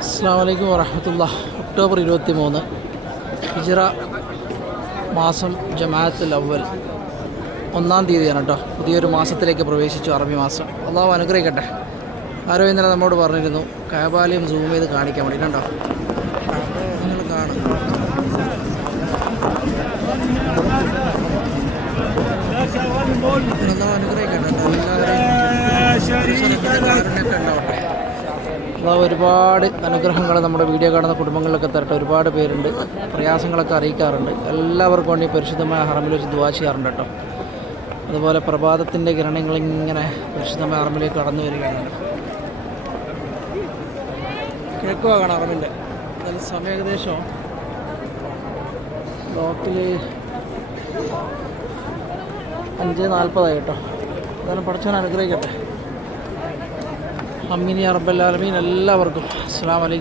അസ്സാം വലൈക്കും ഒക്ടോബർ ഇരുപത്തി മൂന്ന് ഹിജറ മാസം ജമാഅത്തുൽ അവൽ ഒന്നാം തീയതിയാണ് കേട്ടോ പുതിയൊരു മാസത്തിലേക്ക് പ്രവേശിച്ചു അറബി മാസം. അള്ളാഹു അനുഗ്രഹിക്കട്ടെ. ആരോ ഇന്നലെ നമ്മോട് പറഞ്ഞിരുന്നു കാബാലയം സൂം ചെയ്ത് കാണിക്കാൻ വേണ്ടിയിട്ടുണ്ടോ നിങ്ങൾ കാണും. അള്ളാഹു അനുഗ്രഹിക്കട്ടെ കേട്ടോ. എല്ലാവരെയും കാരുണ്യമൊക്കെ ഉണ്ടാവട്ടെ അള്ളാഹു ഒരുപാട് അനുഗ്രഹങ്ങൾ നമ്മുടെ വീഡിയോ കാണുന്ന കുടുംബങ്ങളിലൊക്കെ തരട്ടെ. ഒരുപാട് പേരുണ്ട്. പ്രയാസങ്ങളൊക്കെ അറിയിക്കാറുണ്ട്. എല്ലാവർക്കും വേണ്ടി പരിശുദ്ധമായ ഹറമിൽ വെച്ച് ദുവാ ചെയ്യാറുണ്ട് കേട്ടോ. അതുപോലെ പ്രഭാതത്തിന്റെ കിരണങ്ങൾ ഇങ്ങനെ പരിശുദ്ധമായ ഹറമിലേക്ക് കടന്നു വരികയാണ്. കിഴക്ക് ഭാഗമാണ് ഹറമിന്റെ. അതിൽ സമയം ഏകദേശം. ബ്ലോക്കിൽ അഞ്ച് നാൽപ്പതായി കേട്ടോ. അതാണ് പഠിച്ചാൽ അനുഗ്രഹിക്കട്ടെ. അമ്മിനി അറബല്ലാലമീൻ എല്ലാവർക്കും അസ്സാം വലൈക്കും